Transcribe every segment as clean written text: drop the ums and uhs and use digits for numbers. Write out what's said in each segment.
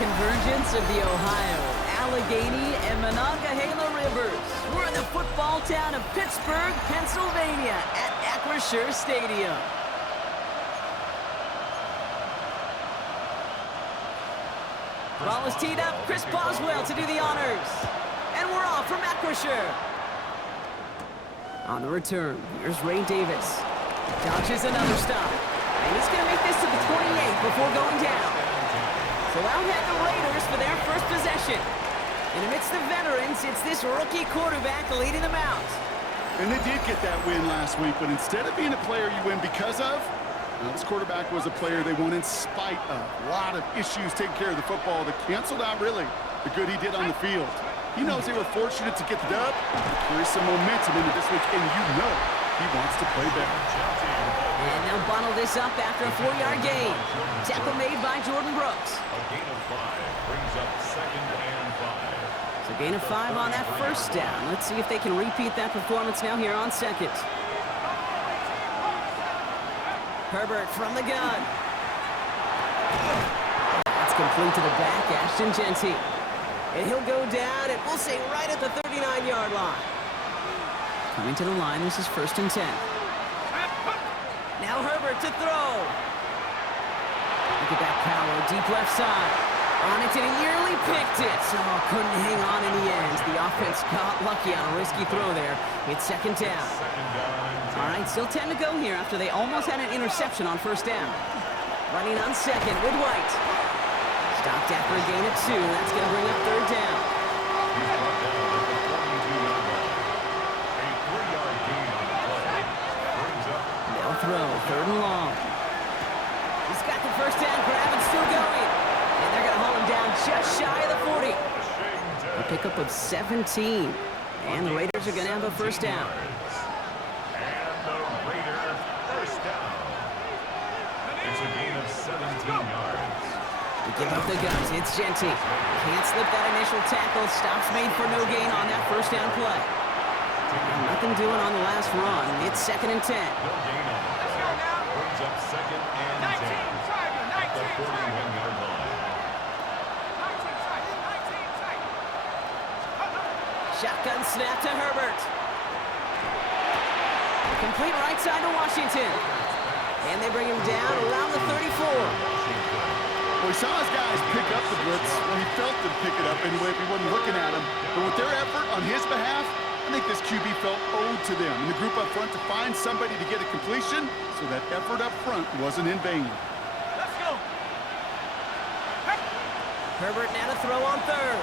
convergence of the Ohio, Allegheny, and Monongahela rivers. We're in the football town of Pittsburgh, Pennsylvania at MHJr Stadium. Ball is teed up. Chris Boswell to do the honors. And we're off from MHJr. On the return, here's Ray Davis. Dodges another stop. And he's going to make this to the 28 before going down. So out head the Raiders for their first possession. And amidst the veterans, it's this rookie quarterback leading them out. And they did get that win last week, but instead of being a player you win because of, this quarterback was a player they won in spite of. A lot of issues taking care of the football that canceled out, really, the good he did on the field. He knows they were fortunate to get the dub. There is some momentum into this week, and you know he wants to play better. And they'll bottle this up after a 4-yard gain. Tackle made by Jordan Brooks. A gain of 5 brings up 2nd and 5. So gain of 5 on that first down. Let's see if they can repeat that performance now here on second. Herbert from the gun. That's complete to the back, Ashton Jeanty. And he'll go down, and we'll say right at the 39-yard line. Coming to the line, this is 1st and 10. Now Herbert to throw. Look at that power, deep left side. On it, and he nearly picked it. Oh, couldn't hang on in the end. The offense got lucky on a risky throw there. It's 2nd down. All right, still 10 to go here after they almost had an interception on 1st down. Running on 2nd with White. Stopped after a gain of 2. That's going to bring up 3rd down. They'll throw, 3rd and long. He's got the 1st down grab and still going. And they're going to haul him down just shy of the 40. A pickup of 17. And the Raiders are going to have a 1st down. Give up the guns. It's Jeanty. Can't slip that initial tackle. Stops made for no gain on that 1st down play. And nothing doing on the last run. It's 2nd and 10. No gain on the play. Brings up 2nd and 10. At the 41-yard line. Shotgun snap to Herbert. Complete right side to Washington. And they bring him down around the 34. Well, he saw his guys pick up the blitz. Well, he felt them pick it up anyway if he wasn't looking at him. But with their effort on his behalf, I think this QB felt owed to them and the group up front to find somebody to get a completion, so that effort up front wasn't in vain. Let's go. Herbert now to throw on 3rd.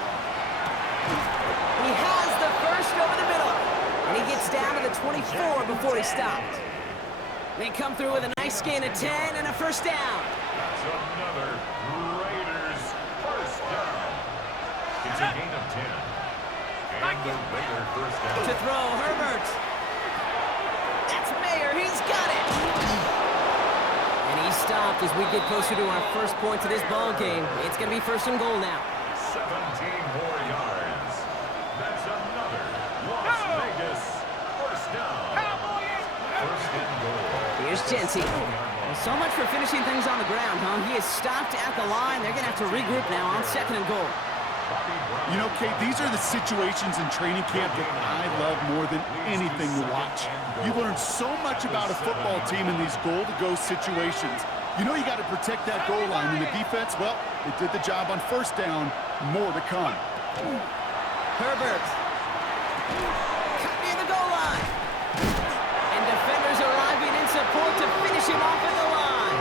He has the 1st over the middle. And he gets down to the 24 before he stopped. They come through with a nice gain of 10 and a 1st down. That's another Raiders 1st down. It's a gain of 10. And the Raider 1st down. To throw, Herbert. That's Mayer. He's got it. And he stopped as we get closer to our first point to this ball game. It's going to be 1st and goal now. 17 more yards. That's another Las Vegas 1st down. 1st and goal. Here's Jeanty. Well, so much for finishing things on the ground, huh? He is stopped at the line. They're going to have to regroup now on 2nd and goal. You know, Kate, these are the situations in training camp that I love more than anything to watch. You learn so much about a football team in these goal-to-go situations. You know you got to protect that goal line, and the defense, well, they did the job on 1st down. More to come. Herbert. Cut near the goal line. And defenders arriving in support to finish him off at the line.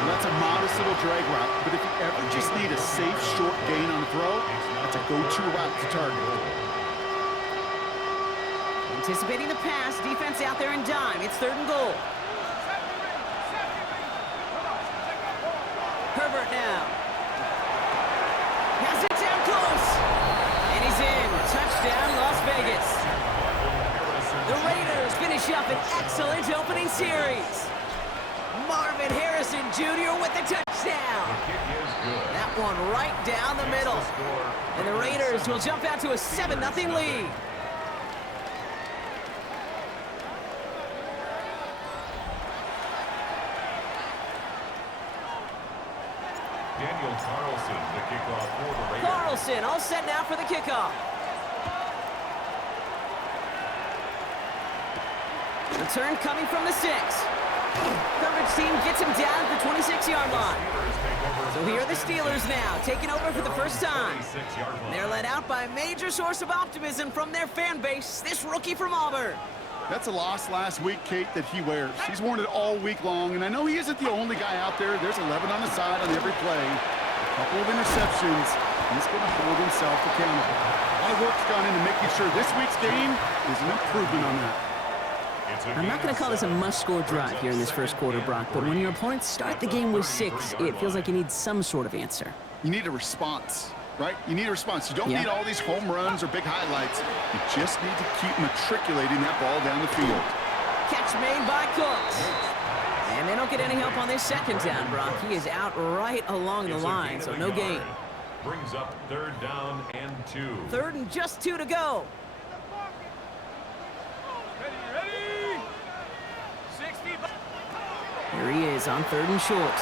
Well, that's a modest little drag route, but if you ever just need a safe, short gain on a throw, that's a go-to route to target. Anticipating the pass, defense out there in dime. It's 3rd and goal. Herbert now. Has it down close. And he's in. Touchdown, Las Vegas. The Raiders finish up an excellent opening series. Marvin Harrison Jr. with the touchdown. That one right down the middle. And the Raiders will jump out to a 7-0 lead. Daniel Carlson, the kickoff for the Raiders. Carlson all set now for the kickoff. Return coming from the 6. Coverage team gets him down at the 26-yard line. So here are the Steelers now, taking over for the first time. They're led out by a major source of optimism from their fan base, this rookie from Auburn. That's a loss last week, Kate, that he wears. He's worn it all week long, and I know he isn't the only guy out there. There's 11 on the side on every play. A couple of interceptions. He's going to hold himself accountable. A lot of work's gone into making sure this week's game is an improvement on that. I'm not going to call this a must-score drive here in this first quarter, Brock, but when your opponents start the game with 6, it feels like you need some sort of answer. You need a response, right? You need a response. You don't need all these home runs or big highlights. You just need to keep matriculating that ball down the field. Catch made by Cooks. And they don't get any help on this second down, Brock. He is out right along the line, so no gain. Brings up 3rd down and 2. 3rd and just 2 to go. Here he is on 3rd and short.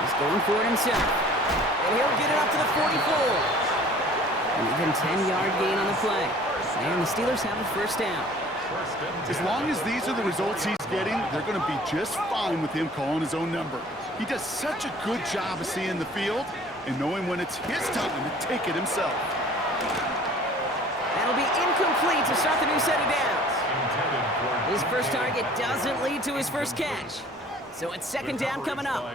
He's going for it himself. And he'll get it up to the 44. An even 10-yard gain on the play. And the Steelers have a first down. As long as these are the results he's getting, they're going to be just fine with him calling his own number. He does such a good job of seeing the field and knowing when it's his time to take it himself. That'll be incomplete to start the new set of downs. His first target doesn't lead to his first catch. So it's 2nd down coming up.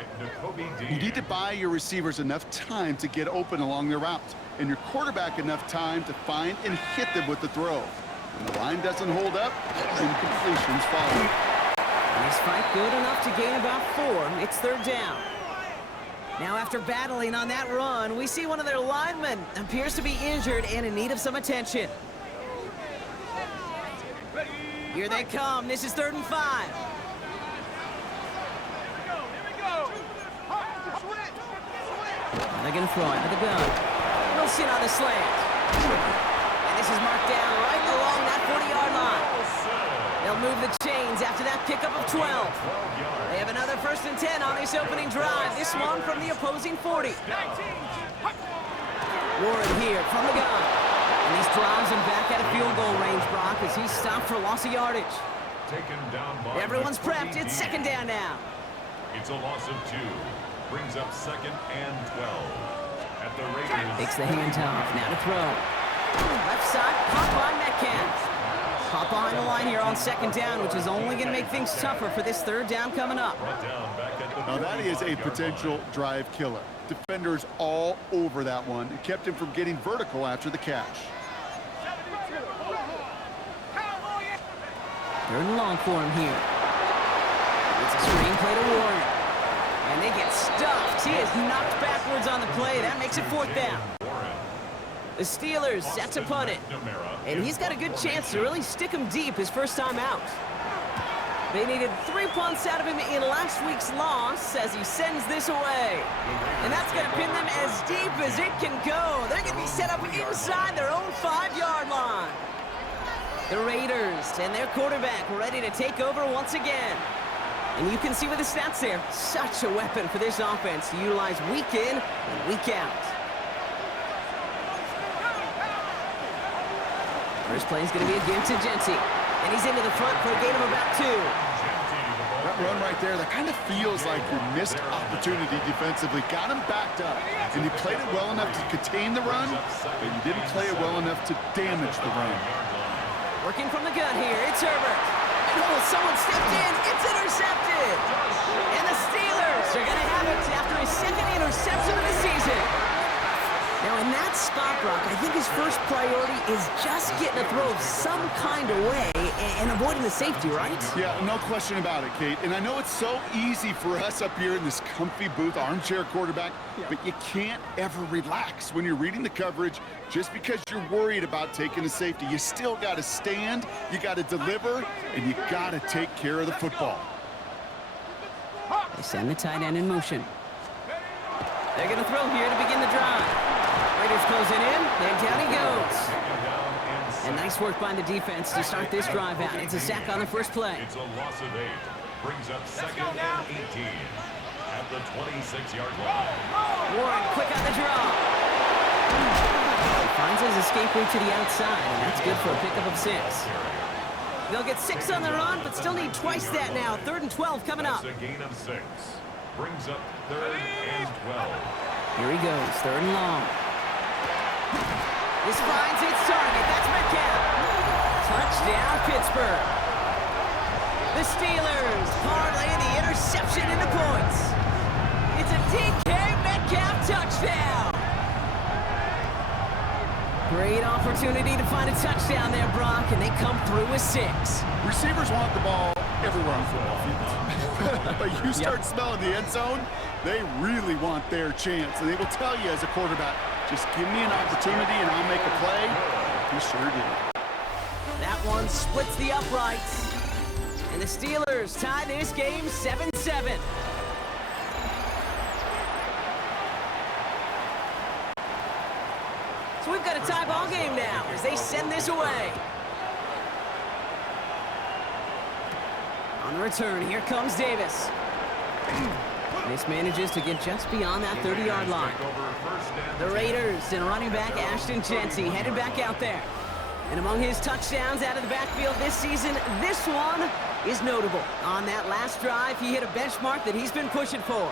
You need to buy your receivers enough time to get open along their route, and your quarterback enough time to find and hit them with the throw. When the line doesn't hold up, incompletions follow. Nice fight, good enough to gain about 4. It's 3rd down. Now after battling on that run, we see one of their linemen appears to be injured and in need of some attention. Here they come. This is 3rd and 5. They're going to throw it to the gun. Wilson on the slant. And this is marked down right along that 40-yard line. They'll move the chains after that pickup of 12. They have another 1st and 10 on this opening drive. This one from the opposing 40. Warren here from the gun. And he's drives him back at a field goal range, Brock, as he's stopped for loss of yardage. Taken down by Everyone's prepped. It's 2nd down now. It's a loss of 2. Brings up 2nd and 12. At the Raiders. Takes the handoff. Now to throw. Left side, caught by Metcalf. Hop behind the line here on 2nd down, which is only going to make things tougher for this 3rd down coming up. Now that is a potential drive killer. Defenders all over that one. It kept him from getting vertical after the catch. 3rd and long for him here. It's a screen play to Warren. And they get stuffed. He is knocked backwards on the play. That makes it 4th down. The Steelers set to punt it. And he's got a good chance to really stick him deep his first time out. They needed 3 punts out of him in last week's loss as he sends this away. And that's going to pin them as deep as it can go. They're going to be set up inside their own 5-yard line. The Raiders and their quarterback ready to take over once again. And you can see with the stats there, such a weapon for this offense to utilize week in and week out. First play is going to be again to Genty. And he's into the front for a gain of about 2. That run right there, that kind of feels like your missed opportunity defensively. Got him backed up. And you played it well enough to contain the run, but you didn't play it well enough to damage the run. Working from the gun here, it's Herbert. And oh, someone stepped in. It's intercepted. And the Steelers are going to have it after his 2nd interception of the season. Now, in that spot, Brock, I think his first priority is just getting a throw of some kind of way and avoiding the safety, right? Yeah, no question about it, Kate. And I know it's so easy for us up here in this comfy booth, armchair quarterback, but you can't ever relax when you're reading the coverage just because you're worried about taking a safety. You still got to stand, you got to deliver, and you got to take care of the football. They send the tight end in motion. They're going to throw here to begin the drive. Raiders closing in, and down he goes. And nice work by the defense to start this drive out. It's a sack on the first play. It's a loss of 8. Brings up 2nd and 18. At at the 26-yard line. Warren, quick on the draw. He finds his escape route to the outside, and that's good for a pickup of 6. They'll get 6 on the run, but still need twice that now. 3rd and 12 coming up. That's a gain of 6. Brings up 3rd and 12. Here he goes, 3rd and long. This finds its target. That's Metcalf. Touchdown, Pittsburgh. The Steelers parlay the interception into points. It's a DK Metcalf touchdown. Great opportunity to find a touchdown there, Brock, and they come through with 6. Receivers want the ball everywhere on the football field. But you start smelling the end zone, they really want their chance. And they will tell you as a quarterback, just give me an opportunity and I'll make a play. He sure did. That one splits the uprights. And the Steelers tie this game 7-7. So we've got a tie ball game now as they send this away. On the return, here comes Davis. This manages to get just beyond that 30-yard line. The Raiders and running back Ashton Jency headed back out there. And among his touchdowns out of the backfield this season, this one is notable. On that last drive, he hit a benchmark that he's been pushing for.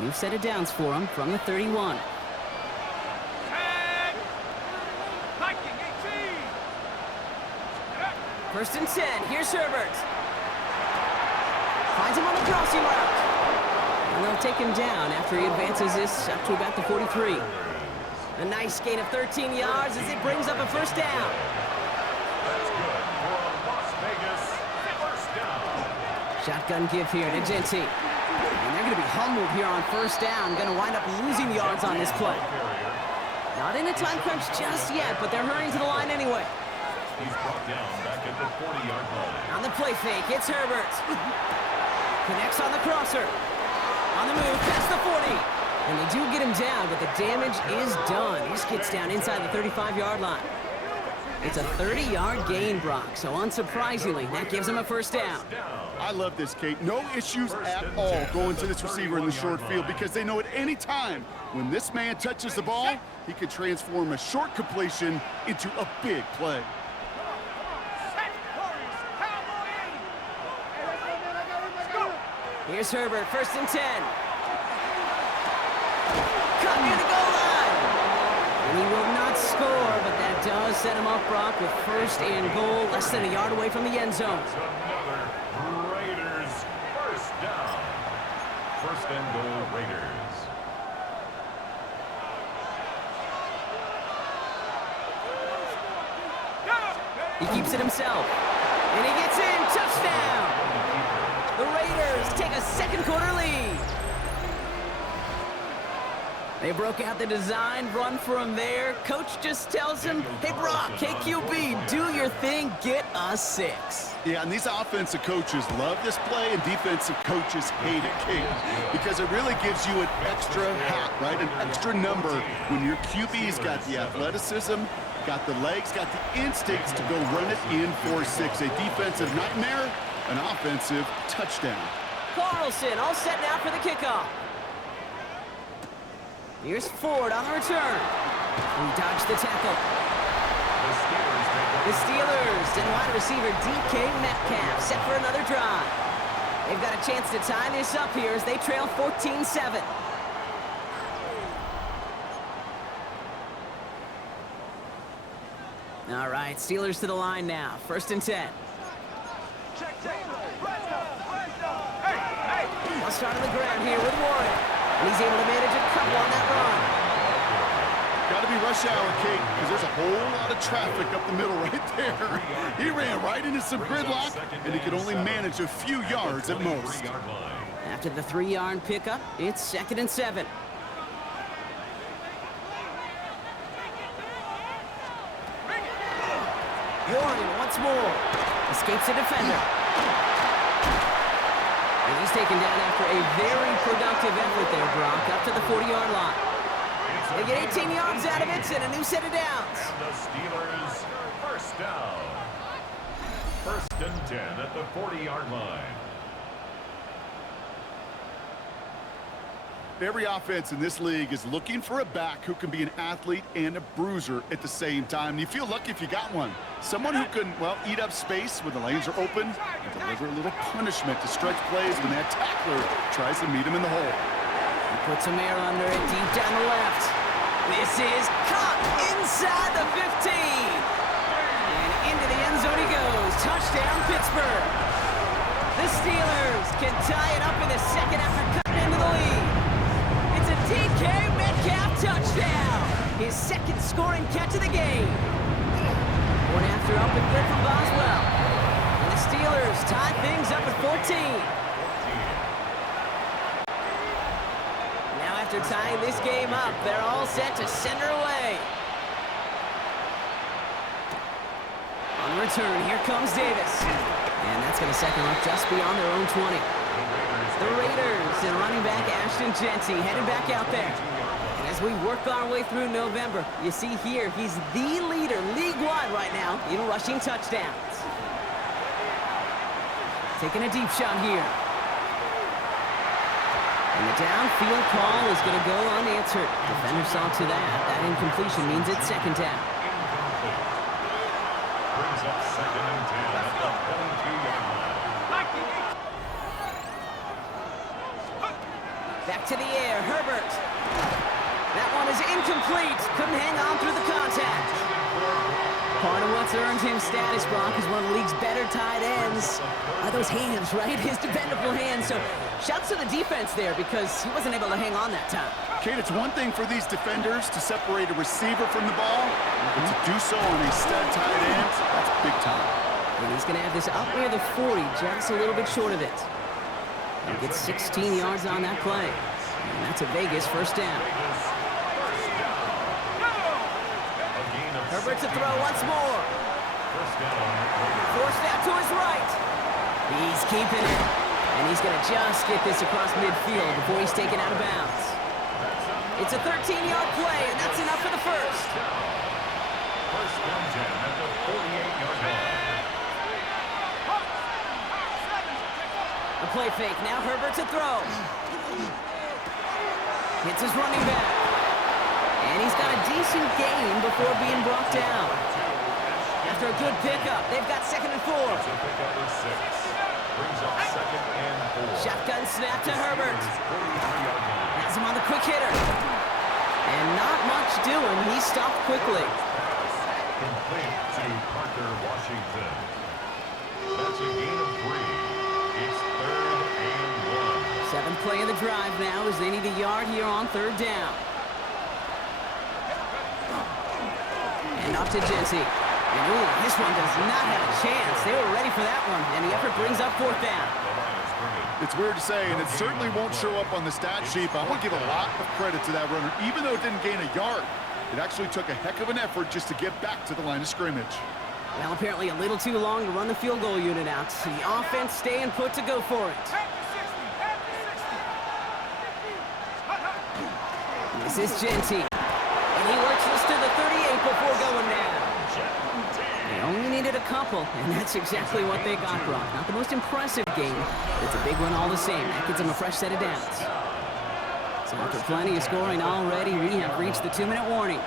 New set of downs for him from the 31. First and 10, here's Herbert. Finds him on the crossing route. And they'll take him down after he advances this up to about the 43. A nice gain of 13 yards as it brings up a first down. That's good for a Las Vegas first down. Shotgun give here to Jency. And they're going to be humbled here on first down. Going to wind up losing yards on this play. Not in a time crunch just yet, but they're hurrying to the line anyway. He's brought down back at the 40-yard line. On the play fake, it's Herbert. Connects on the crosser. On the move, past the 40. And they do get him down, but the damage is done. This gets down inside the 35-yard line. It's a 30-yard gain, Brock, so unsurprisingly, that gives him a first down. I love this, Kate. No issues at all going to this receiver in the short field because they know at any time when this man touches the ball, he could transform a short completion into a big play. Here's Herbert, first and 10. Cut near the goal line. And he will not score, but that does set him up, Brock, with first and goal, less than a yard away from the end zone. Another Raiders first down. First and goal, Raiders. He keeps it himself. And he gets in, touchdown. The Raiders take a second quarter lead. They broke out the design, run from there. Coach just tells him, hey, Brock, KQB, do your thing, get us 6. Yeah, and these offensive coaches love this play, and defensive coaches hate it, Kate, because it really gives you an extra hat, right? An extra number when your QB's got the athleticism, got the legs, got the instincts to go run it in for 6. A defensive nightmare, an offensive touchdown. Carlson all set now for the kickoff. Here's Ford on the return. He dodged the tackle. The Steelers and wide receiver DK Metcalf set for another drive. They've got a chance to tie this up here as they trail 14-7. All right, Steelers to the line now. First and 10. I'll start on the ground here with Warren. And he's able to manage a couple on that run. Got to be rush hour, Kate, because there's a whole lot of traffic up the middle right there. He ran right into some gridlock, and he could only manage a few yards at most. After the 3-yard pickup, it's 2nd and 7. Warren once more. Escapes a defender. And he's taken down after a very productive effort there, Brock, up to the 40-yard line. They get 18 yards out of it and a new set of downs. And the Steelers first down. First and 10 at the 40-yard line. Every offense in this league is looking for a back who can be an athlete and a bruiser at the same time. And you feel lucky if you got one. Someone who can, well, eat up space when the lanes are open and deliver a little punishment to stretch plays when that tackler tries to meet him in the hole. He puts some air under it deep down the left. This is caught inside the 15. And into the end zone he goes. Touchdown, Pittsburgh. The Steelers can tie it up in the second after cutting into the lead. It's a DK Metcalf touchdown. His second scoring catch of the game. One after up and good from Boswell. And the Steelers tie things up at 14. Now after tying this game up, they're all set to send her away. On the return, here comes Davis. And that's going to set them up just beyond their own 20. The Raiders and running back Ashton Jeanty headed back out there. And as we work our way through November, you see here, he's the leader league-wide right now in rushing touchdowns. Taking a deep shot here. And the downfield call is going to go unanswered. Defender saw to that. That incompletion means it's second down. Brings up 2nd and 10 at the 22-yard line. Back to the air, Herbert. That one is incomplete. Couldn't hang on through the contact. Part of what's earned him status, Brock, is one of the league's better tight ends. Are those hands, right? His dependable hands. So shouts to the defense there because he wasn't able to hang on that time. Kate, it's one thing for these defenders to separate a receiver from the ball, but to do so on a stud tight end, that's big time. And he's going to have this up near the 40, just a little bit short of it. He gets 16 yards on that play. And that's a Vegas first down. Herbert to throw once more. Forced out to his right. He's keeping it. And he's going to just get this across midfield before he's taken out of bounds. It's a 13-yard play, and that's enough for the first. First down 10 at the 48-yard line. A play fake. Now Herbert to throw. Hits his running back. And he's got a decent gain before being brought down. After a good pickup, they've got 2nd and 4. It's a pickup of 6. Brings up 2nd and 4. Shotgun snap to Herbert. 43-yard line. Has him on the quick hitter. And not much doing. He stopped quickly. Complete to Parker Washington. That's a gain of 3. It's 3rd and 1. 7th play of the drive now as they need a yard here on 3rd down. And off to Jeanty. And ooh, this one does not have a chance. They were ready for that one. And the effort brings up 4th down. It's weird to say, and it certainly won't show up on the stat sheet, but I want to give a lot of credit to that runner. Even though it didn't gain a yard, it actually took a heck of an effort just to get back to the line of scrimmage. Well, apparently a little too long to run the field goal unit out. The offense staying put to go for it. This is Jeanty. And he works this to the 38 before going down. They only needed a couple, and that's exactly what they got, Brock. Not the most impressive game, but it's a big one all the same. That gets them a fresh set of downs. So after plenty of scoring already, we have reached the 2-minute warning.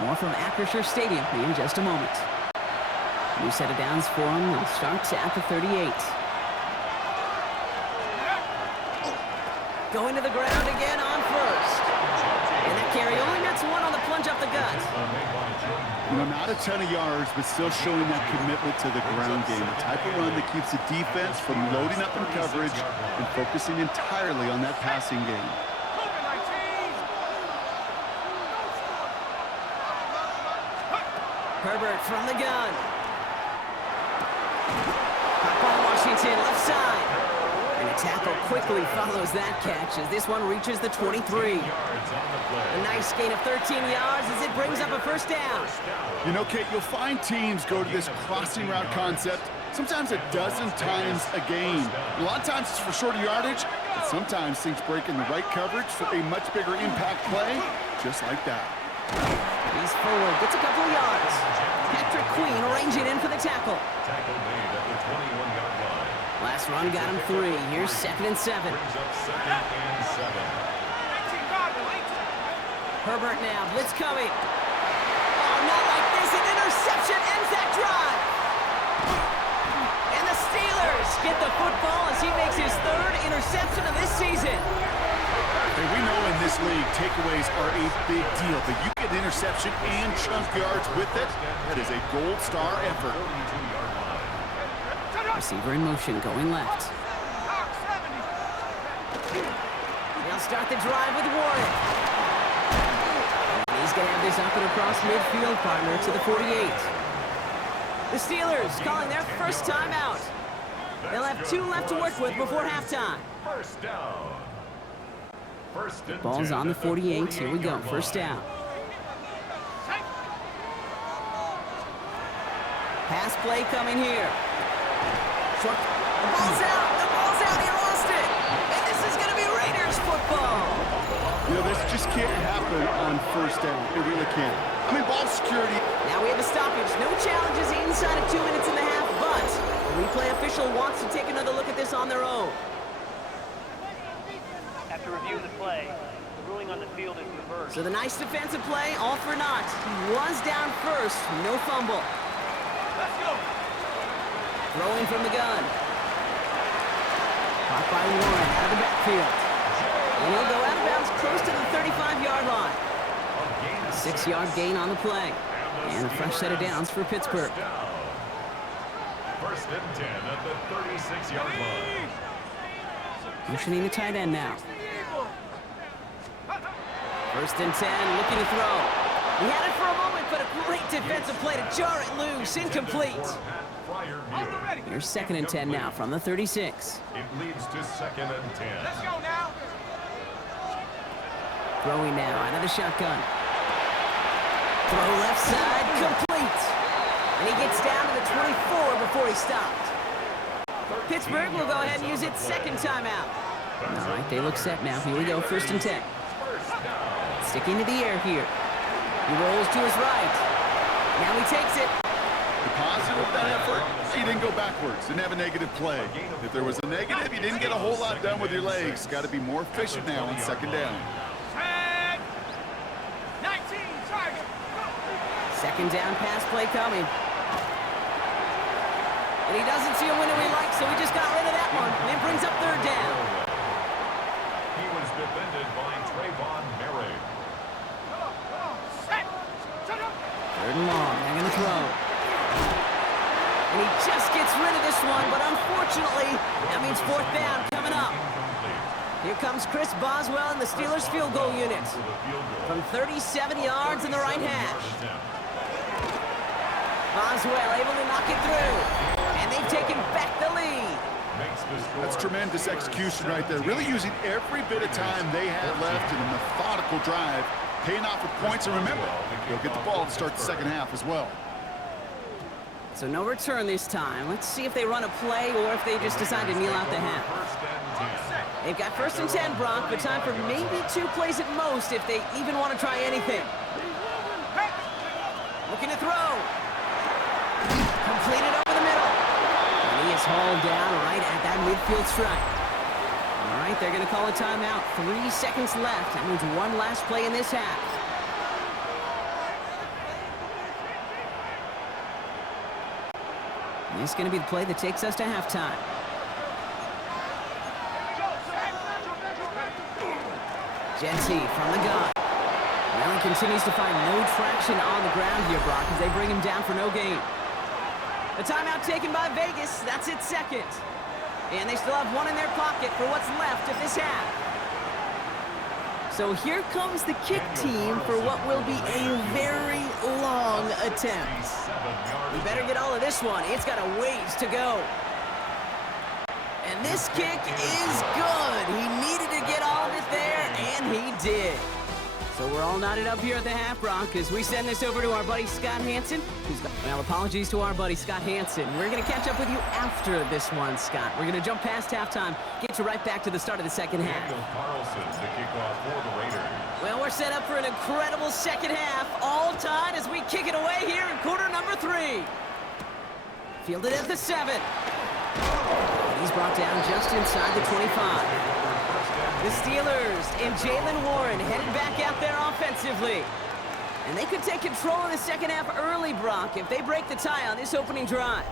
More from MHJr Stadium in just a moment. New set of downs for them. They'll start at the 38. Going to the ground again on first. And that carry only gets one on the plunge up the gut. You know, not a ton of yards, but still showing that commitment to the ground game. The type of run that keeps the defense from loading up in coverage and focusing entirely on that passing game. Herbert from the gun. Ball Washington, left side. And a tackle quickly follows that catch as this one reaches the 23. A nice gain of 13 yards as it brings up a first down. You know, Kate, you'll find teams go to this crossing route concept sometimes a dozen times a game. A lot of times it's for shorter yardage, but sometimes things break in the right coverage for a much bigger impact play, just like that. He's forward, gets a couple of yards. Patrick Queen arranging in for the tackle. Tackle made at the 21-yard line. Last run got him 3. Here's 2nd and 7. Brings up 2nd and 7. Herbert now, blitz coming. Oh, not like this, an interception ends that drive. And the Steelers get the football as he makes his third interception of this season. Hey, we know in this league, takeaways are a big deal, but you get an interception and chunk yards with it. That is a gold star effort. Receiver in motion, going left. They'll start the drive with Warren. He's going to have this up and across midfield, partner, to the 48. The Steelers calling their first timeout. They'll have 2 left to work with before halftime. First down. Ball's on the 48. Here we go. First down. Pass play coming here. Short. The ball's out. The ball's out. He lost it. And this is going to be Raiders football. You know, this just can't happen on first down. It really can't. I mean, ball security. Now we have a stoppage. No challenges inside of 2 minutes and a half, but the replay official wants to take another look at this on their own. After reviewing the play, the ruling on the field is reversed. So the nice defensive play, all for naught. He was down first, no fumble. Let's go. Throwing from the gun. Caught by Warren out of the backfield. And he'll go out of bounds close to the 35-yard line. 6-yard gain on the play. And a fresh set of downs for Pittsburgh. First and 10 at the 36-yard line. Motioning the tight end now. First and 10, looking to throw. He had it for a moment, but a great defensive play to jar it loose. Incomplete. Here's second and 10 now from the 36. It leads to second and 10. Let's go now. Throwing now out of the shotgun. Throw left side, complete. And he gets down to the 24 before he stopped. Pittsburgh will go ahead and use its second timeout. All right, they look set now. Here we go, first and 10. Sticking to the air here. He rolls to his right. Now he takes it. The positive of that effort, he didn't go backwards, didn't have a negative play. If there was a negative, you didn't get a whole lot done with your legs. Got to be more efficient now on second down. 19, target. Second down pass play coming. And he doesn't see a window he likes, so he just got rid of that one. And it brings up third down. He was defended by Trayvon Merrick. Third and long, they're going to throw. And he just gets rid of this one, but unfortunately, that means fourth down coming up. Here comes Chris Boswell and the Steelers field goal unit. From 37 yards in the right hash. Boswell able to knock it through. And they've taken back the lead. That's tremendous execution right there. Really using every bit of time they had left in a methodical drive. Paying off with points, and remember, they'll get the ball to start the second half as well. So no return this time. Let's see if they run a play or if they just decide to kneel out the half. They've got first and 10, Brock, but time for maybe 2 plays at most if they even want to try anything. Looking to throw. Completed over the middle. And he is hauled down right at that midfield strike. All right, they're going to call a timeout. 3 seconds left. That means 1 last play in this half. And this is going to be the play that takes us to halftime. Jetsy from the gun. Well, he continues to find no traction on the ground here, Brock, as they bring him down for no gain. A timeout taken by Vegas. That's its second. And they still have 1 in their pocket for what's left of this half. So here comes the kick team for what will be a very long attempt. You better get all of this one. It's got a ways to go. And this kick is good. He needed to get all of it there, and he did. So we're all knotted up here at the half, Brock, as we send this over to our buddy Scott Hansen. Well, apologies to our buddy Scott Hansen. We're going to catch up with you after this one, Scott. We're going to jump past halftime, get you right back to the start of the second half. Carlson to kick off for the Raiders. Well, we're set up for an incredible second half, all tied as we kick it away here in quarter number 3. Fielded at the 7. He's He's brought down just inside the 25. The Steelers and Jalen Warren headed back out there offensively. And they could take control of the second half early, Brock, if they break the tie on this opening drive.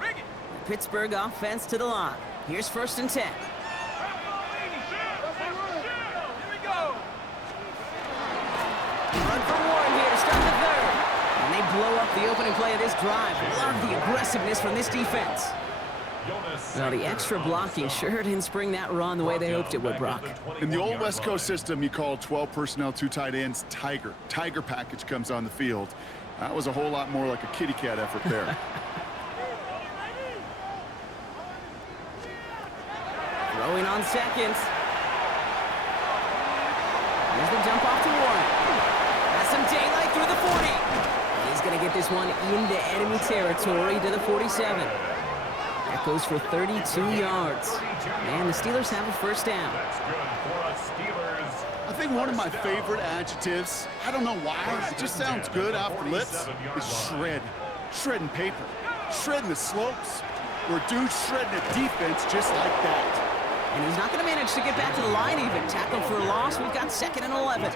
The Pittsburgh offense to the line. Here's 1st and 10. Run for Warren here to start the third. And they blow up the opening play of this drive. Love the aggressiveness from this defense. Well, the extra blocking sure didn't spring that run the way they hoped it would, Brock. In the old West Coast system, you call 12 personnel, 2 tight ends, Tiger. Tiger package comes on the field. That was a whole lot more like a kitty cat effort there. Throwing on seconds. Here's the jump off to Warren. Has some daylight through the 40. He's going to get this one into enemy territory to the 47. That goes for 32 yards. And the Steelers have a 1st down. I think one of my favorite adjectives, I don't know why, it just sounds good off the lips, is shred. Shredding paper. Shredding the slopes. Or dude shredding a defense just like that. And he's not going to manage to get back to the line even. Tackle for a loss. We've got 2nd and 11.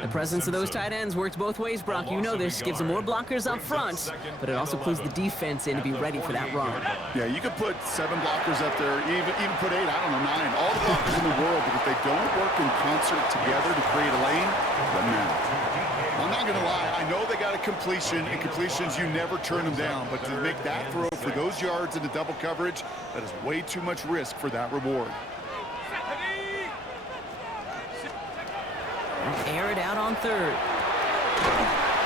The presence of those tight ends works both ways, Brock. You know this. Gives them more blockers up front, but it also clues the defense in to be ready for that run. Yeah, you could put 7 blockers up there, even put 8, I don't know, 9. All the blockers in the world, but if they don't work in concert together to create a lane, it doesn't matter. I'm not going to lie. I know they got a completion, and completions, you never turn them down. But to make that throw for those yards into double coverage, that is way too much risk for that reward. Air it out on 3rd.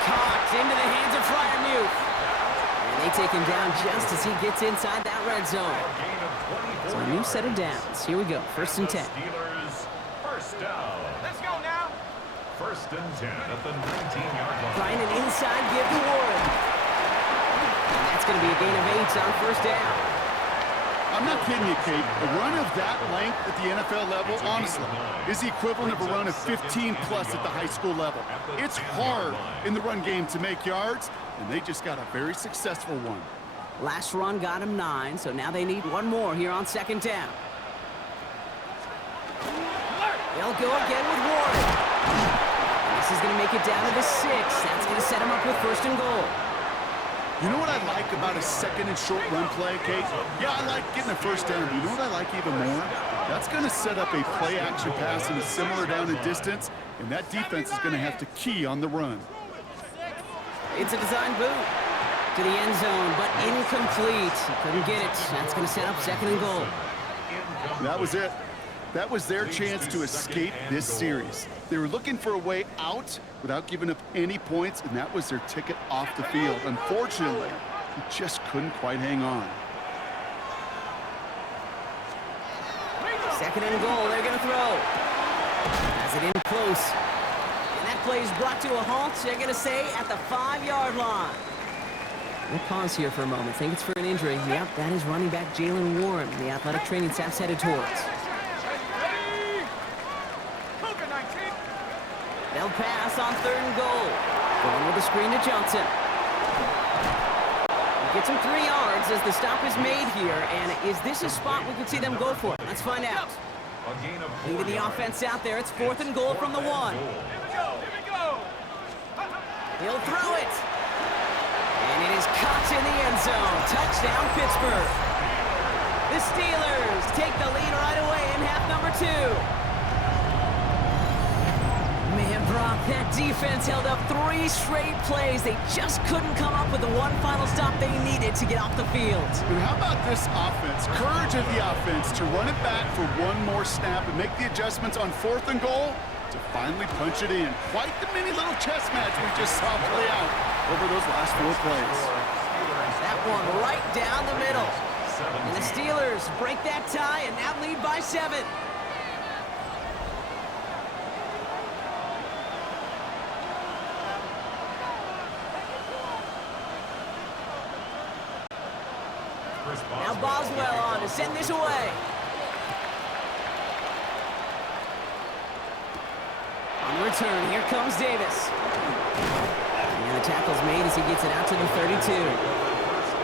Caught into the hands of Freiermuth. And they take him down just as he gets inside that red zone. So a new set of downs. Here we go. 1st and 10. First down. Let's go now. 1st and 10 at the 19-yard line. Trying an inside give to Warren. And that's going to be a gain of 8 on 1st down. I'm not kidding you, Kate. A run of that length at the NFL level, honestly, is the equivalent of a run of 15-plus at the high school level. It's hard in the run game to make yards, and they just got a very successful one. Last run got him 9, so now they need one more here on 2nd down. They'll go again with Warren. This is going to make it down to the 6. That's going to set him up with 1st and goal. You know what I like about a 2nd and short run play, Kate? Yeah, I like getting a 1st down, but you know what I like even more? That's going to set up a play-action pass in a similar down and distance, and that defense is going to have to key on the run. It's a design boot to the end zone, but incomplete. He couldn't get it. That's going to set up 2nd and goal. That was it. That was their chance to escape this series. They were looking for a way out without giving up any points, and that was their ticket off the field. Unfortunately, he just couldn't quite hang on. 2nd and goal, they're going to throw. Has it in close. And that play is brought to a halt, they're going to say, at the 5-yard line. We'll pause here for a moment. Think it's for an injury. Yep, that is running back Jalen Warren, the athletic training staff's headed towards. They'll pass on 3rd and goal. Going with the screen to Johnson. Gets him 3 yards as the stop is made here. And is this a spot we could see them go for? Let's find out. Leading the offense out there. It's 4th and goal from the 1. He'll throw it. And it is caught in the end zone. Touchdown, Pittsburgh. The Steelers take the lead right away in half number 2. Man, Brock, that defense held up 3 straight plays. They just couldn't come up with the one final stop they needed to get off the field. And how about this offense? Courage of the offense to run it back for one more snap and make the adjustments on 4th and goal to finally punch it in. Quite the mini little chess match we just saw play out over those last 4 plays. That one right down the middle. And the Steelers break that tie and now lead by 7. Now Boswell on to send this away. On return, here comes Davis. And the tackle's made as he gets it out to the 32.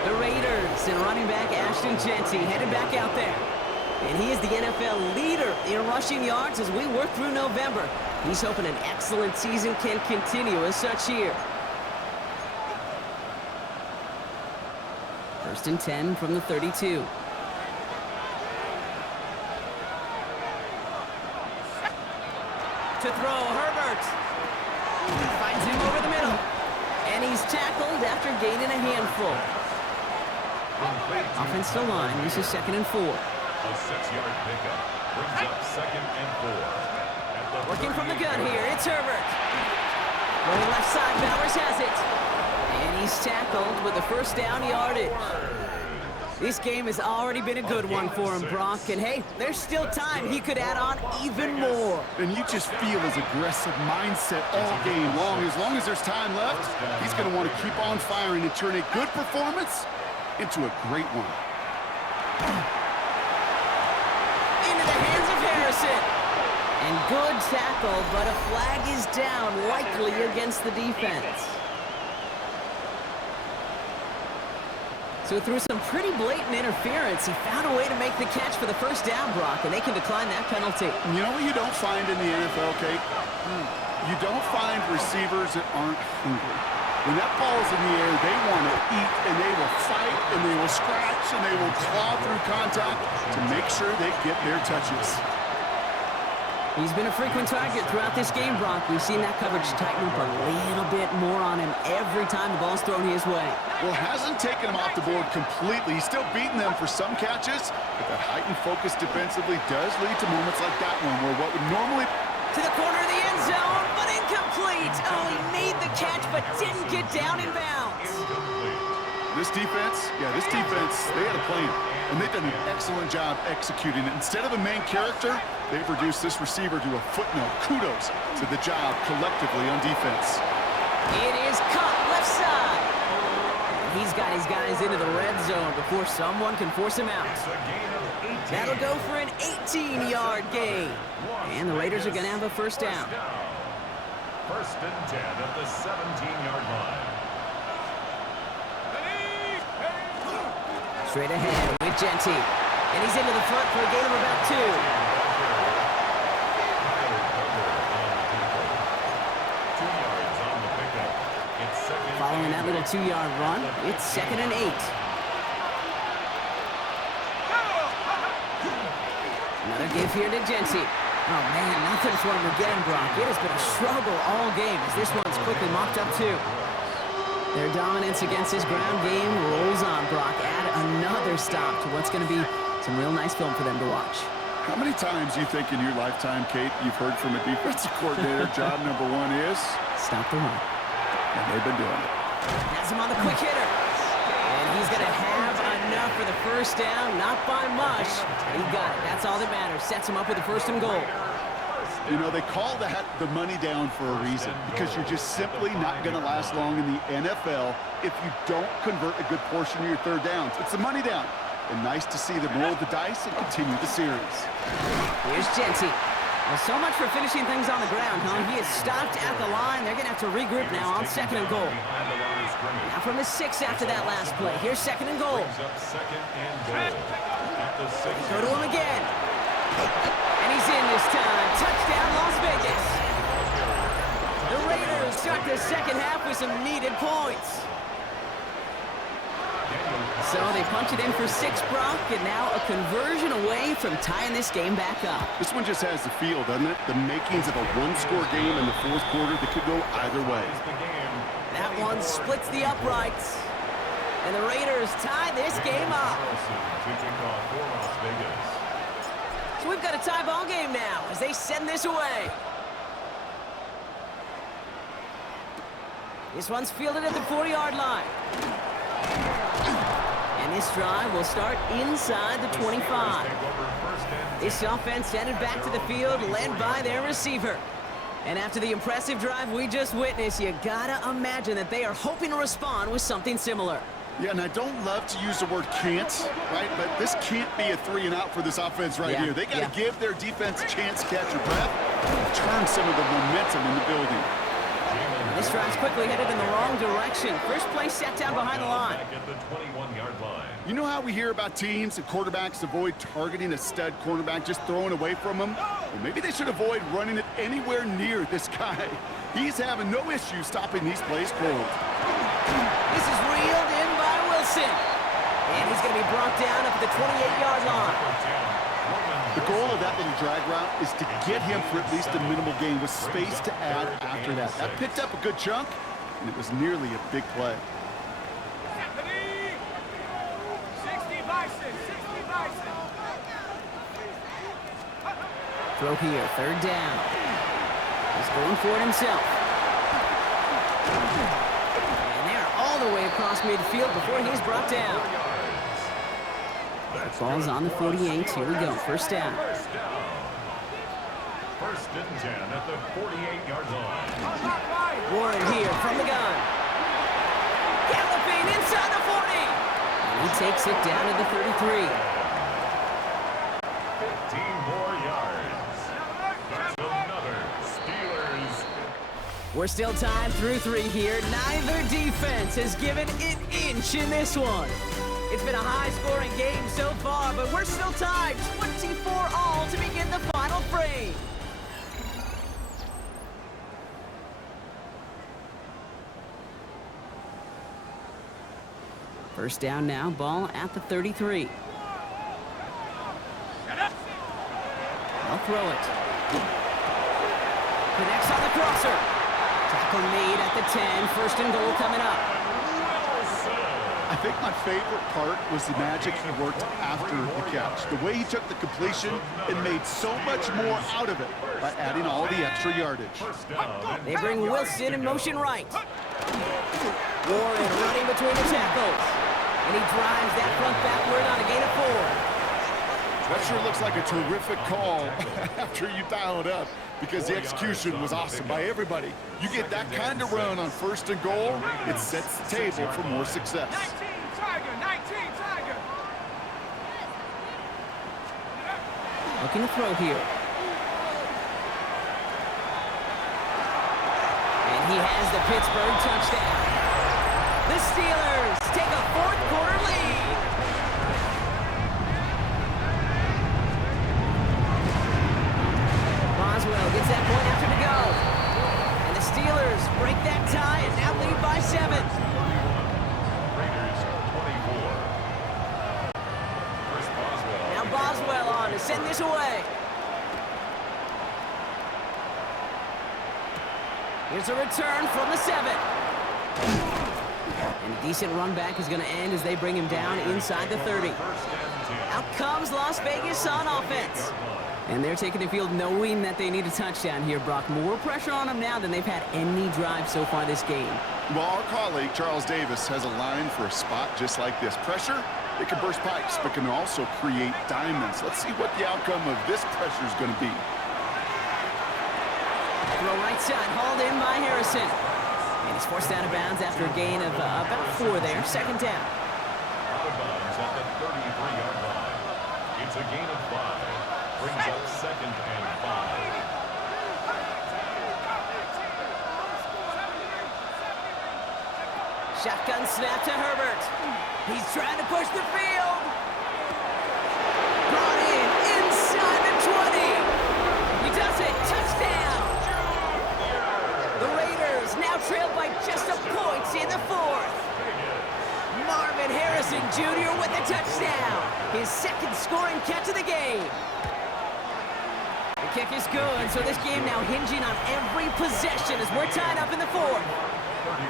The Raiders and running back Ashton Jeanty headed back out there. And he is the NFL leader in rushing yards as we work through November. He's hoping an excellent season can continue as such here. 1st and 10 from the 32. To throw, Herbert. Finds him over the middle. And he's tackled after gaining a handful. Offensive line, this is 2nd and 4. A 6-yard pickup brings up 2nd and 4. Working from the gun here, it's Herbert. Going left side, Bowers has it. And he's tackled with the 1st down yardage. This game has already been a good one for him, Brock. And hey, there's still time. He could add on even more. And you just feel his aggressive mindset all game long. As long as there's time left, he's going to want to keep on firing and turn a good performance into a great one. Into the hands of Harrison. And good tackle, but a flag is down, likely against the defense. So through some pretty blatant interference, he found a way to make the catch for the 1st down, Brock, and they can decline that penalty. You know what you don't find in the NFL, Kate? You don't find receivers that aren't hungry. When that ball's in the air, they want to eat, and they will fight, and they will scratch, and they will claw through contact to make sure they get their touches. He's been a frequent target throughout this game, Brock. We've seen that coverage tighten up a little bit more on him every time the ball's thrown his way. Well, hasn't taken him off the board completely. He's still beating them for some catches, but that heightened focus defensively does lead to moments like that one where what would normally... To the corner of the end zone, but incomplete. Oh, he made the catch, but didn't get down in bounds. This defense, they had a plan, and they've done an excellent job executing it. Instead of a main character, they've reduced this receiver to a footnote. Kudos to the job collectively on defense. It is caught left side. He's got his guys into the red zone before someone can force him out. That'll go for an 18-yard gain. And the Raiders are going to have a 1st down. 1st and 10 at the 17-yard line. Straight ahead with Jeanty. And he's into the front for a gain of about 2. Following that little 2-yard run, it's 2nd and 8. Another give here to Jeanty. Oh, man, nothing for him again, Brock. It has been a struggle all game as this one's quickly mopped up, too. Their dominance against his ground game rolls on, Brock. Add another stop to what's going to be some real nice film for them to watch. How many times do you think in your lifetime, Kate, you've heard from a defensive coordinator, job number 1 is? Stop the run. And they've been doing it. Has him on the quick hitter. And he's going to have enough for the 1st down. Not by much. He got it. That's all that matters. Sets him up with the 1st and goal. You know, they call that the money down for a reason, because you're just simply not going to last long in the NFL if you don't convert a good portion of your 3rd downs. It's the money down. And nice to see them roll the dice and continue the series. Here's Jeanty. Well, so much for finishing things on the ground, huh? He is stopped at the line. They're going to have to regroup now on 2nd and goal. Now from the 6 after that last play. Here's 2nd and goal. Go to him again. And he's in this time. Touchdown, Las Vegas. The Raiders start the 2nd half with some needed points. So they punch it in for 6, Brock, and now a conversion away from tying this game back up. This one just has the feel, doesn't it? The makings of a 1-score game in the 4th quarter that could go either way. That one splits the uprights. And the Raiders tie this game up. So we've got a tie ball game now as they send this away. This one's fielded at the 4-yard line. And this drive will start inside the 25. This offense headed back to the field, led by their receiver. And after the impressive drive we just witnessed, you gotta imagine that they are hoping to respond with something similar. Yeah, and I don't love to use the word can't, right? But this can't be a 3-and-out for this offense right here. They got to give their defense a chance to catch their breath and turn some of the momentum in the building. This drive's quickly headed in the wrong direction. formation. First play set down behind the line. Back at the 21-yard line. You know how we hear about teams and quarterbacks avoid targeting a stud cornerback, just throwing away from him? Well, maybe they should avoid running it anywhere near this guy. He's having no issue stopping these plays cold. This is reeled in by Wilson. And he's going to be brought down up at the 28-yard line. The goal of that little drag route is to get him for at least a minimal gain with space to add after that. That picked up a good chunk, and it was nearly a big play. Throw here, third down. He's going for it himself. And they're all the way across midfield before he's brought down. Ball's on the 48. Here we go. First down. First and 10 at the 48-yard line. Warren here from the gun. Galloping inside the 40. And he takes it down to the 33. 15 more yards. That's another Steelers. We're still tied through 3 here. Neither defense has given an inch in this one. It's been a high-scoring game so far, but we're still tied 24-all to begin the final frame. First down now, ball at the 33. I'll throw it. Connects on the crosser. Tackle made at the 10. First and goal coming up. I think my favorite part was the magic he worked after the catch. The way he took the completion and made so much more out of it by adding all the extra yardage. They bring Wilson in motion right. Warren running between the tackles. And he drives that front backward on a gain of 4. That sure looks like a terrific call after you dial it up, because the execution was awesome by everybody. You get that kind of run on first and goal, it sets the table for more success. 19 Tiger. Looking to throw here. And he has the Pittsburgh touchdown. The Steelers take a fourth-quarter lead. Boswell gets that point after to go. And the Steelers break that tie and now lead by 7. Raiders 24. Chris Boswell. Now Boswell on to send this away. Here's a return from the 7. And a decent run back is going to end as they bring him down inside the 30. Out comes Las Vegas on offense. And they're taking the field knowing that they need a touchdown here, Brock. More pressure on them now than they've had any drive so far this game. Well, our colleague, Charles Davis, has a line for a spot just like this. Pressure, it can burst pipes, but can also create diamonds. Let's see what the outcome of this pressure is going to be. Throw right side, hauled in by Harrison. And he's forced out of bounds after a gain of about 4 there. Second down. Out of bounds at the 33-yard line. It's a gain of 5. Brings up second and 5. Shotgun snap to Herbert. He's trying to push the field. Brought in inside the 20. He does it. Touchdown. The Raiders now trailed by just a point in the 4th. Marvin Harrison Jr. with the touchdown. His second scoring catch of the game. The kick is good, so this game now hinging on every possession as we're tied up in the 4th. 31.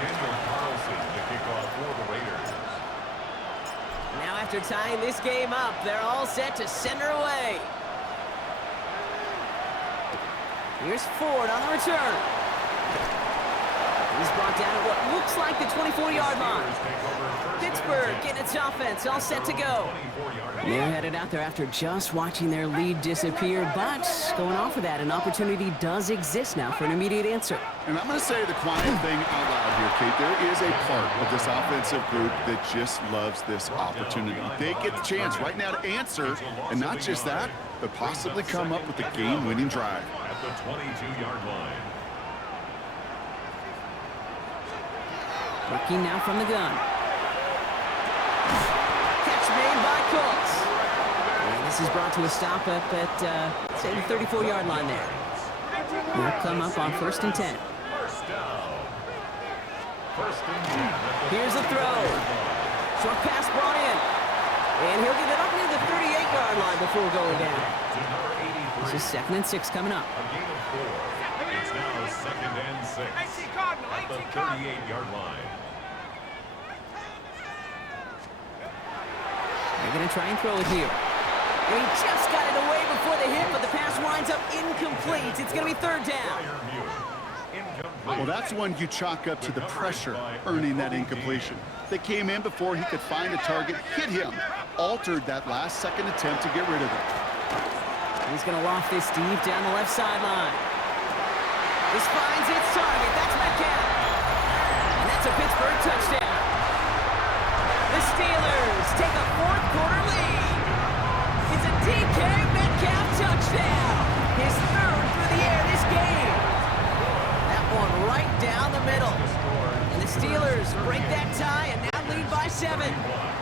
Daniel Carlson to kick off for the Raiders. Now after tying this game up, they're all set to send her away. Here's Ford on the return. He's brought down at what looks like the 24-yard line. Pittsburgh getting its offense all set to go. They're headed out there after just watching their lead disappear, but going off of that, an opportunity does exist now for an immediate answer. And I'm going to say the quiet thing out loud here, Kate. There is a part of this offensive group that just loves this opportunity. They get the chance right now to answer, and not just that, but possibly come up with a game-winning drive. the 22-yard line. Working now from the gun. Catch made by Cooks. And this is brought to a stop up at, say, the 34-yard line there. We'll come up on 1st and 10. First down. First and 10. Here's the throw. Short pass brought in. And he'll get it up near the 38-yard line before going down. To number 83. This is 2nd and 6 coming up. A gain of 4. It's now 2nd and 6. 18 Cardinal, At the 18 Cardinal. 38-yard line. They're going to try and throw it here. And he just got it away before the hit, but the pass winds up incomplete. It's going to be 3rd down. Well, that's one you chalk up to the pressure earning that incompletion. They came in before he could find a target, hit him, altered that last-second attempt to get rid of it. He's going to loft this deep down the left sideline. This finds its target. That's Metcalf. And that's a Pittsburgh touchdown. The Steelers take a 4th-quarter lead. It's a DK Metcalf touchdown. His 3rd through the air this game. That one right down the middle. And the Steelers break that tie and now lead by 7.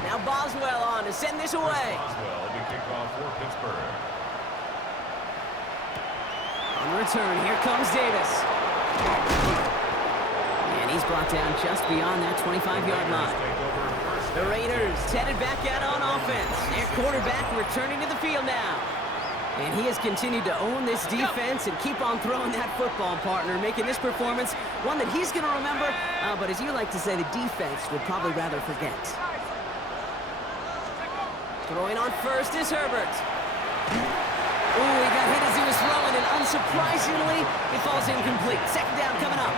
Now Boswell on to send this away. Boswell, the kickoff for Pittsburgh. On the return, here comes Davis. And he's brought down just beyond that 25-yard line. The Raiders headed back out on offense. Their quarterback returning to the field now. And he has continued to own this defense and keep on throwing that football, partner, making this performance one that he's going to remember, but as you like to say, the defense would probably rather forget. Throwing on first is Herbert. Ooh, he got hit as he was throwing, and unsurprisingly, it falls incomplete. 2nd down coming up.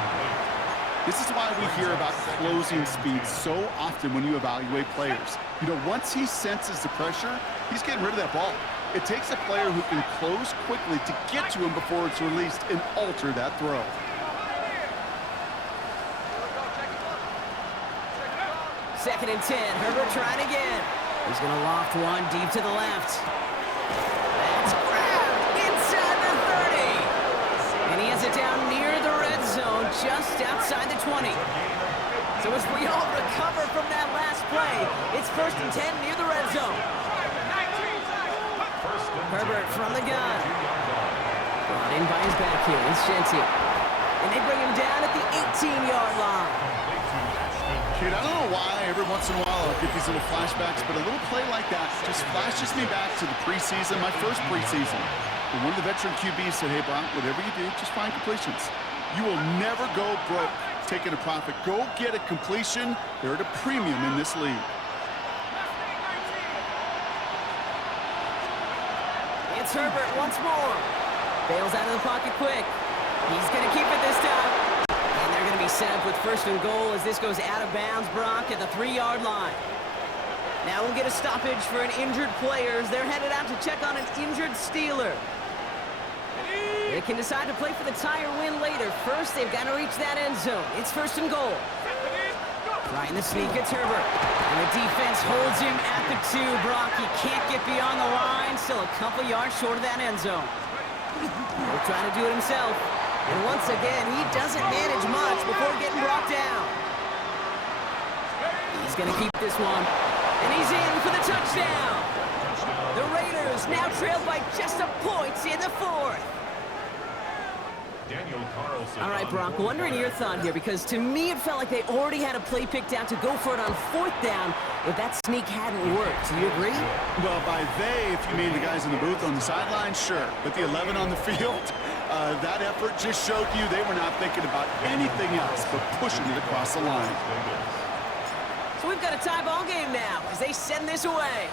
This is why we hear about closing speed so often when you evaluate players. You know, once he senses the pressure, he's getting rid of that ball. It takes a player who can close quickly to get to him before it's released and alter that throw. Second and 10. Herbert trying again. He's going to loft one deep to the left. That's grabbed inside the 30. And he has it down near the red zone, just outside the 20. So as we all recover from that last play, it's 1st and 10 near the red zone. Herbert from the gun. Brought in by his back here. It's Shenty. And they bring him down at the 18-yard line. Kid, I don't know why every once in a while I'll get these little flashbacks, but a little play like that just flashes me back to the preseason, my first preseason. And one of the veteran QBs said, hey, Brock, whatever you do, just find completions. You will never go broke taking a profit. Go get a completion. They're at a premium in this league. It's Herbert once more. Bails out of the pocket quick. He's going to keep it this time. And they're going to be set up with 1st and goal as this goes out of bounds, Brock, at the 3-yard line. Now we'll get a stoppage for an injured player as they're headed out to check on an injured Steeler. They can decide to play for the tie or win later. First, they've got to reach that end zone. It's 1st and goal. Trying the sneak, it's Herbert. And the defense holds him at the 2, Brock. He can't get beyond the line. Still a couple yards short of that end zone. He'll try to do it himself. And once again, he doesn't manage much before getting brought down. He's going to keep this one. And he's in for the touchdown. The Raiders now trailed by just a point in the 4th. All right, Brock, wondering your thought here, because to me it felt like they already had a play picked out to go for it on 4th down if that sneak hadn't worked. Do you agree? Well, by they, if you mean the guys in the booth on the sideline, sure. But the 11 on the field, that effort just showed you they were not thinking about anything else but pushing it across the line. So we've got a tie ball game now as they send this away.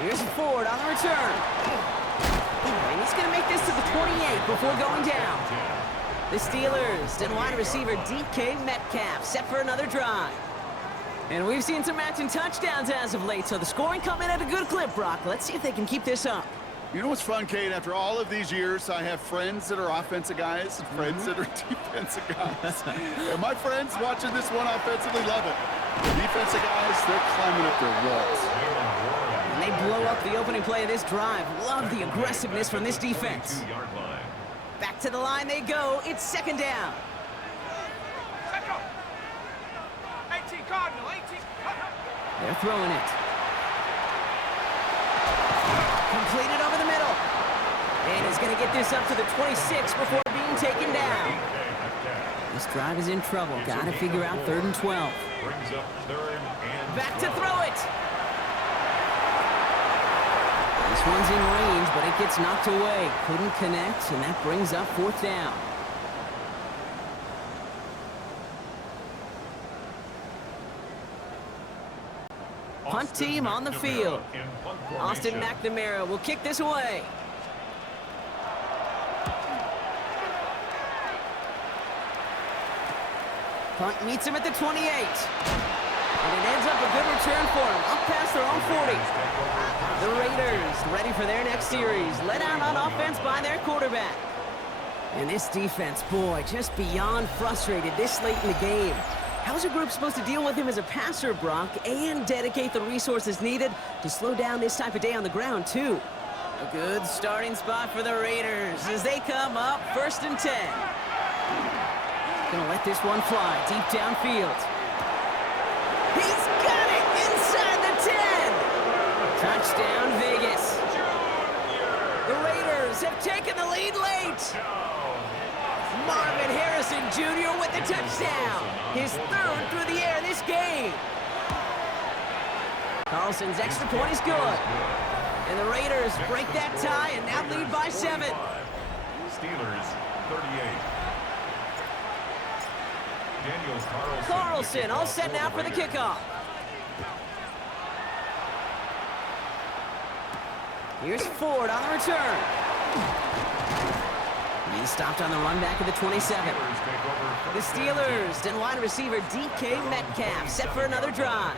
Here's Ford on the return. And he's going to make this to the 28 before going down. The Steelers and wide receiver DK Metcalf set for another drive. And we've seen some matching touchdowns as of late, so the scoring coming at a good clip, Brock. Let's see if they can keep this up. You know what's fun, Kate? After all of these years, I have friends that are offensive guys and friends that are defensive guys. And my friends watching this one offensively love it. The defensive guys, they're climbing up their walls. And They blow up the opening play of this drive. Love the aggressiveness from this defense. Back to the line they go. It's second down. Let's go. 18 Cardinal, 18. They're throwing it. Completed over the middle. And he's going to get this up to the 26 before being taken down. This drive is in trouble. Got to figure out 3rd and 12. Brings up 3rd and Back to throw it. This one's in range, but it gets knocked away. Couldn't connect, and that brings up 4th down. Punt team on the field. Austin McNamara will kick this away. Punt meets him at the 28. And it ends up a good return for him, up past their own 40. The Raiders ready for their next series, led out on offense by their quarterback. And this defense, boy, just beyond frustrated this late in the game. How's a group supposed to deal with him as a passer, Brock, and dedicate the resources needed to slow down this type of day on the ground, too? A good starting spot for the Raiders as they come up 1st and 10. Gonna let this one fly deep downfield. He's got it inside the 10. Touchdown, Vegas. The Raiders have taken the lead late. Marvin Harrison Jr. with the touchdown. His 3rd through the air this game. Carlson's extra point is good. And the Raiders break that tie and now lead by 7. Steelers 38. Daniel Carlson all set now for the kickoff. Here's Ford on the return. He's stopped on the run back of the 27. The Steelers and wide receiver DK Metcalf set for another drive.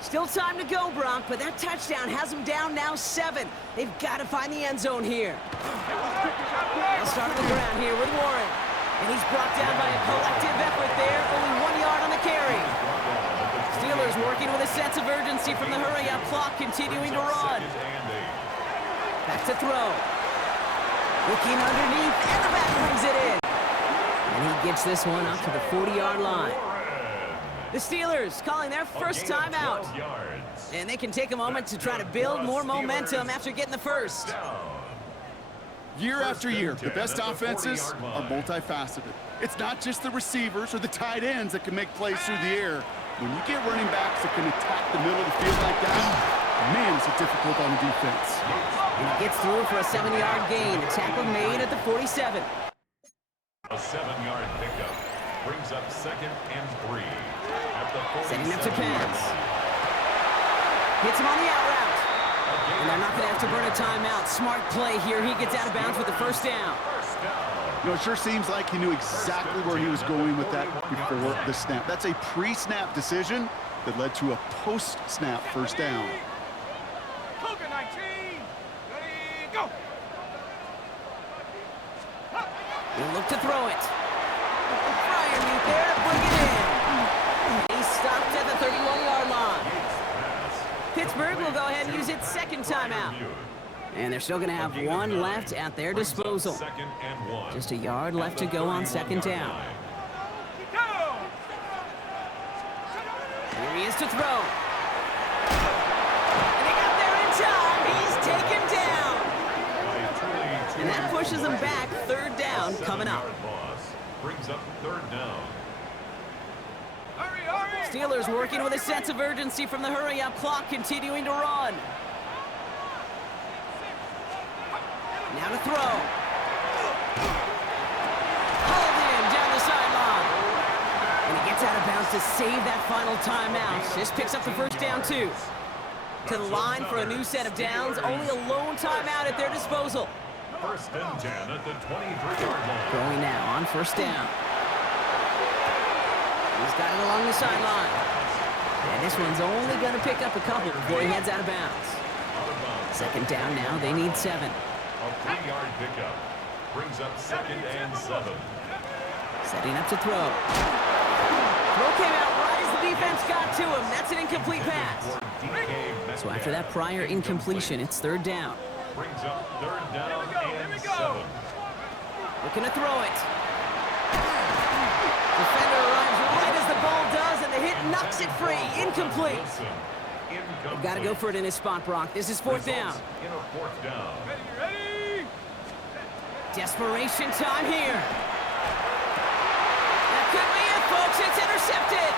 Still time to go, Brock, but that touchdown has them down now 7. They've got to find the end zone here. They'll start on the ground here with Warren. And he's brought down by a collective effort there. Only 1 yard on the carry. Steelers working with a sense of urgency from the hurry-up clock, continuing to run. Back to throw. Looking underneath, and the back brings it in. And he gets this one up to the 40-yard line. The Steelers calling their first timeout. And they can take a moment to try to build more momentum after getting the first. Year after year, the best offenses are multifaceted. It's not just the receivers or the tight ends that can make plays through the air. When you get running backs that can attack the middle of the field like that, man, is it difficult on the defense. And he gets through for a 7-yard gain. The tackle made at the 47. A 7-yard pickup brings up 2nd and 3 at the 47. Setting up to pass. Hits him on the out route. And they're not going to have to burn a timeout. Smart play here. He gets out of bounds with the 1st down. You know, it sure seems like he knew exactly where he was going with that before the snap. That's a pre-snap decision that led to a post-snap 1st down. Cougar 19. Ready, go. He'll look to throw it. Brian Mute there to bring it in. He's stopped at the 31-yard line. Pittsburgh will go ahead and use its 2nd timeout. And they're still going to have 1 left at their disposal. Just a yard left to go on 2nd down. Here he is to throw. And he got there in time. He's taken down. And that pushes him back. 3rd down coming up. Brings up 3rd down. Steelers working with a sense of urgency from the hurry-up clock, continuing to run. Now to throw. Hauled in down the sideline. And he gets out of bounds to save that final timeout. This picks up the 1st down, too. To the line for a new set of downs. Only a lone timeout at their disposal. 1st and 10 at the 23-yard line. Going now on 1st down. He's got it along the sideline. And this one's only going to pick up a couple before he heads out of bounds. 2nd down now. They need 7. A 3-yard pickup brings up 2nd and 7. Setting up to throw. Throw came out right as the defense got to him. That's an incomplete pass. DK So after that prior incompletion, it's third down. brings up third down Here we and go. 7. Looking to throw it. Defender arrives right as the ball does, and the hit knocks it free. Incomplete. They've got to go for it in his spot, Brock. This is fourth down. In a fourth down. Ready? Desperation time here. That could be it, folks. It's intercepted.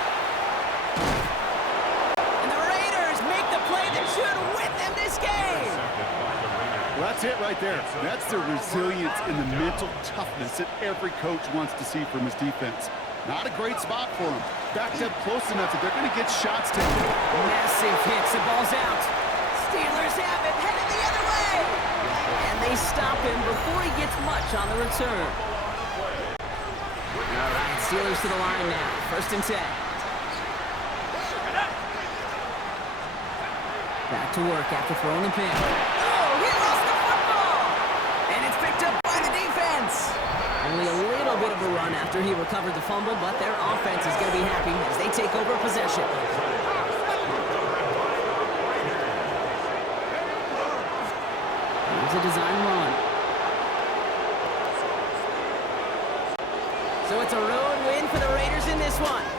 And the Raiders make the play that should win them this game. Well, that's it right there. That's the resilience and the mental toughness that every coach wants to see from his defense. Not a great spot for him. Backed up close enough that they're going to get shots taken. Massive hits. The ball's out. Steelers have it. Headed the other way. And they stop him before he gets much on the return. All right, Steelers to the line now. First and 10. Back to work after throwing the pin. Oh, he lost the football! And it's picked up by the defense. Only a little bit of a run after he recovered the fumble, but their offense is going to be happy as they take over possession. Here's a design run. So it's a road win for the Raiders in this one.